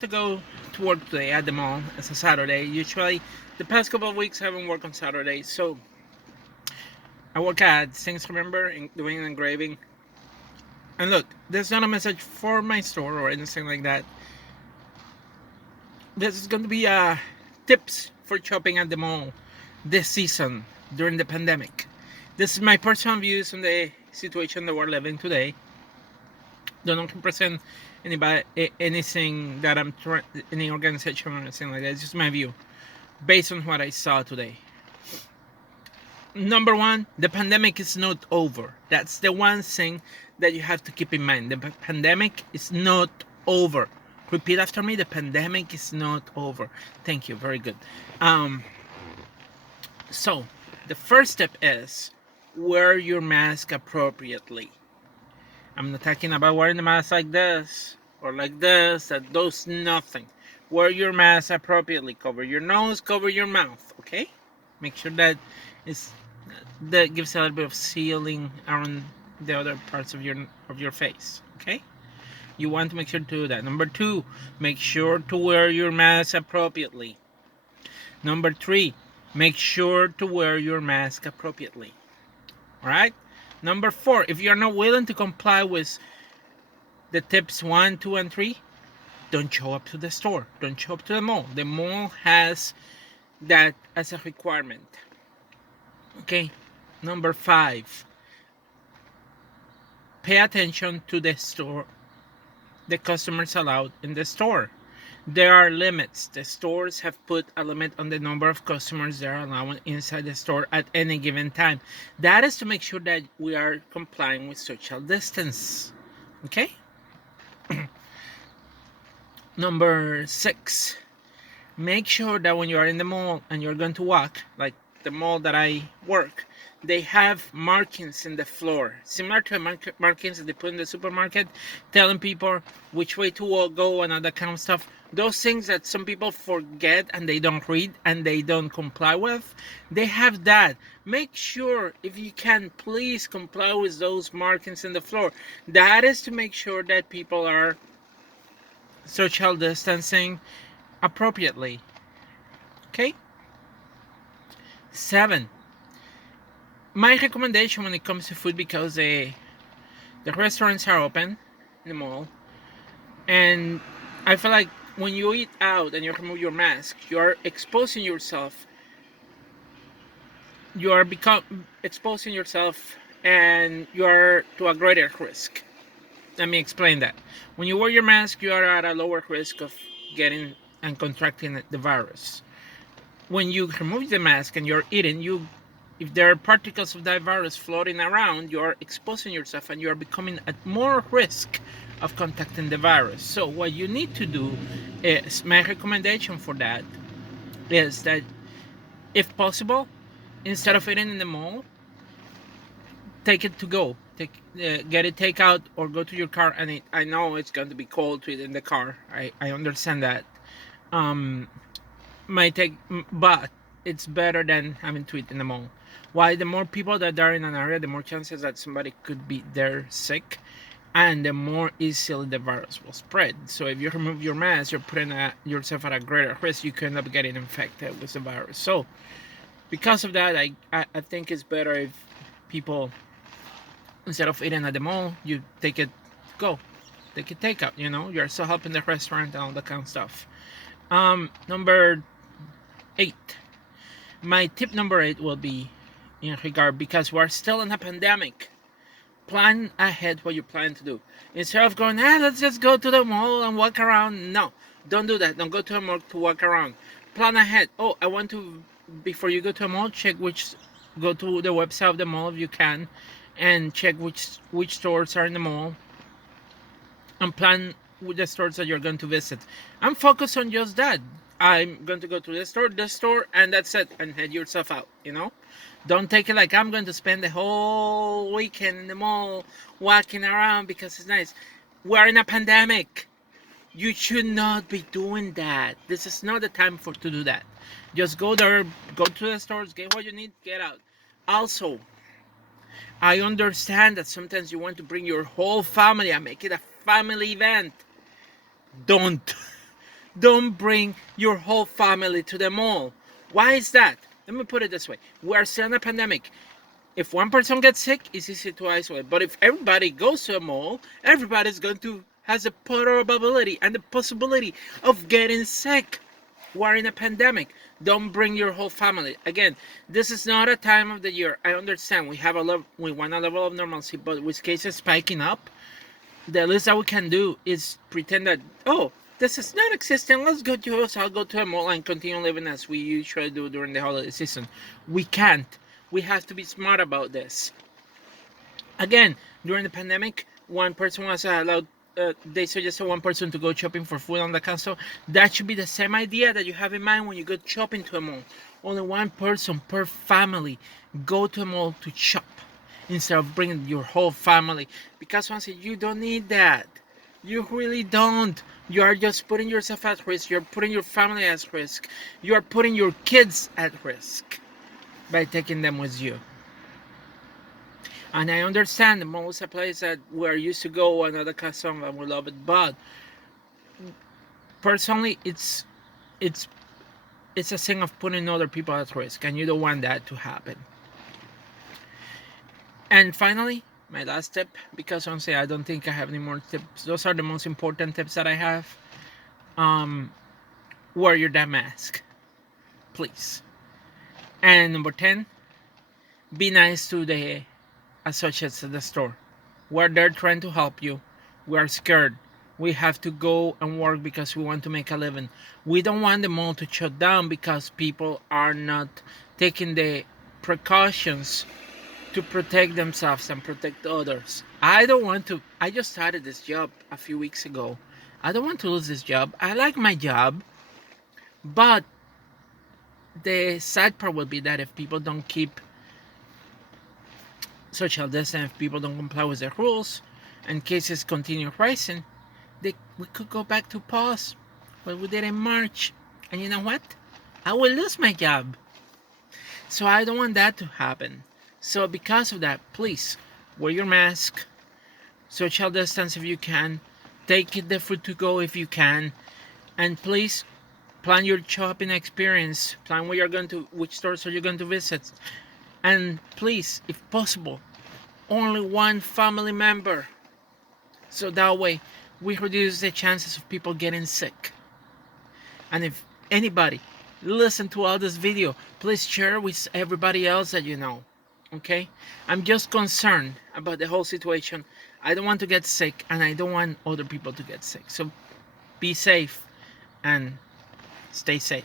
to go to work today at the mall. It's a Saturday. Usually, the past couple of weeks I haven't worked on Saturdays, so I work at Things Remember in doing engraving. And look, there's not a message for my store or anything like that. This is going to be tips for shopping at the mall this season during the pandemic. This is my personal views on the situation that we're living today. Don't represent anybody, anything that I'm trying, any organization or anything like that. It's just my view based on what I saw today. Number one, the pandemic is not over. That's the one thing that you have to keep in mind. The pandemic is not over. Repeat after me. The pandemic is not over. Thank you. Very good. Um, so, the first step is wear your mask appropriately. I'm not talking about wearing the mask like this or like this. That does nothing. Wear your mask appropriately. Cover your nose. Cover your mouth. Okay. Make sure it's that gives a little bit of sealing around the other parts of your face. Okay. You want to make sure to do that. Number two, make sure to wear your mask appropriately. Number three, make sure to wear your mask appropriately. All right. Number four, if you're not willing to comply with the tips one, two, and three, don't show up to the store. Don't show up to the mall. The mall has that as a requirement. Okay. Number five, pay attention to the store, the customers allowed in the store. There are limits. The stores have put a limit on the number of customers they're allowing inside the store at any given time. That is to make sure that we are complying with social distance. Okay? Number six, make sure that when you are in the mall and you're going to walk, like the mall that I work, they have markings in the floor, similar to markings that they put in the supermarket, telling people which way to go and all that kind of stuff. Those things that some people forget and they don't read and they don't comply with, they have that. Make sure, if you can, please comply with those markings in the floor. That is to make sure that people are social distancing appropriately. Okay? Seven, my recommendation when it comes to food, because the restaurants are open in the mall, and I feel like when you eat out and you remove your mask, you are exposing yourself. You are exposing yourself, and you are to a greater risk. Let me explain that. When you wear your mask, you are at a lower risk of getting and contracting the virus. When you remove the mask and you're eating, if there are particles of that virus floating around, you are exposing yourself and you are becoming at more risk of contacting the virus. So what you need to do is, my recommendation for that is that, if possible, instead of eating in the mall, take it to go. Get it takeout or go to your car and eat. I know it's going to be cold to eat in the car. I understand that. Um, might take, but it's better than having to eat in the mall. Why? The more people that are in an area, the more chances that somebody could be there sick, and the more easily the virus will spread. So if you remove your mask, you're putting yourself at a greater risk. You can end up getting infected with the virus. So because of that, I think it's better if people, instead of eating at the mall, you take it takeout. You're still helping the restaurant and all that kind of stuff. Number 8, my tip number 8 will be in regard, because we're still in a pandemic, plan ahead what you plan to do. Instead of going, let's just go to the mall and walk around. No, don't do that. Don't go to a mall to walk around. Plan ahead. I want to, before you go to a mall, go to the website of the mall if you can, and check which stores are in the mall, and plan with the stores that you're going to visit. I'm focused on just that. I'm going to go to this store, and that's it, and head yourself out. Don't take it like I'm going to spend the whole weekend in the mall walking around because it's nice. We're in a pandemic. You should not be doing that. This is not the time to do that. Just go there, go to the stores, get what you need, get out. Also, I understand that sometimes you want to bring your whole family and make it a family event. Don't. Don't bring your whole family to the mall. Why is that? Let me put it this way. We are still in a pandemic. If one person gets sick, it's easy to isolate. But if everybody goes to a mall, everybody's going to has a probability and the possibility of getting sick. We're in a pandemic. Don't bring your whole family. Again, this is not a time of the year. I understand we want a level of normalcy, but with cases spiking up, the least that we can do is pretend that, oh, this is not existing. Let's go to us. I'll go to a mall and continue living as we usually do during the holiday season. We can't. We have to be smart about this. Again, during the pandemic, one person was allowed. They suggested one person to go shopping for food on the council. That should be the same idea that you have in mind when you go shopping to a mall. Only one person per family go to a mall to shop instead of bringing your whole family. Because once again, you don't need that. You really don't. You are just putting yourself at risk. You're putting your family at risk. You are putting your kids at risk by taking them with you. And I understand the mall is a place that we're used to go, another custom, and we love it. But personally, it's it's a thing of putting other people at risk, and you don't want that to happen. And finally, my last tip, because honestly I don't think I have any more tips. Those are the most important tips that I have. Um, Wear your damn mask, please. And number 10, be nice to the associates at the store. We're there trying to help you. We are scared. We have to go and work because we want to make a living. We don't want the mall to shut down because people are not taking the precautions to protect themselves and protect others. I don't want to. I just started this job a few weeks ago. I don't want to lose this job. I like my job, but the sad part will be that if people don't keep social distance, if people don't comply with the rules, and cases continue rising, we could go back to pause what we did in March. And you know what? I will lose my job. So I don't want that to happen. So because of that, please wear your mask, social distance if you can, take the food to go if you can, and please plan your shopping experience. Plan where you're going to, which stores are you going to visit, and please, if possible, only one family member. So that way, we reduce the chances of people getting sick. And if anybody listen to all this video, please share with everybody else that you know. Okay? I'm just concerned about the whole situation. I don't want to get sick, and I don't want other people to get sick. So be safe and stay safe.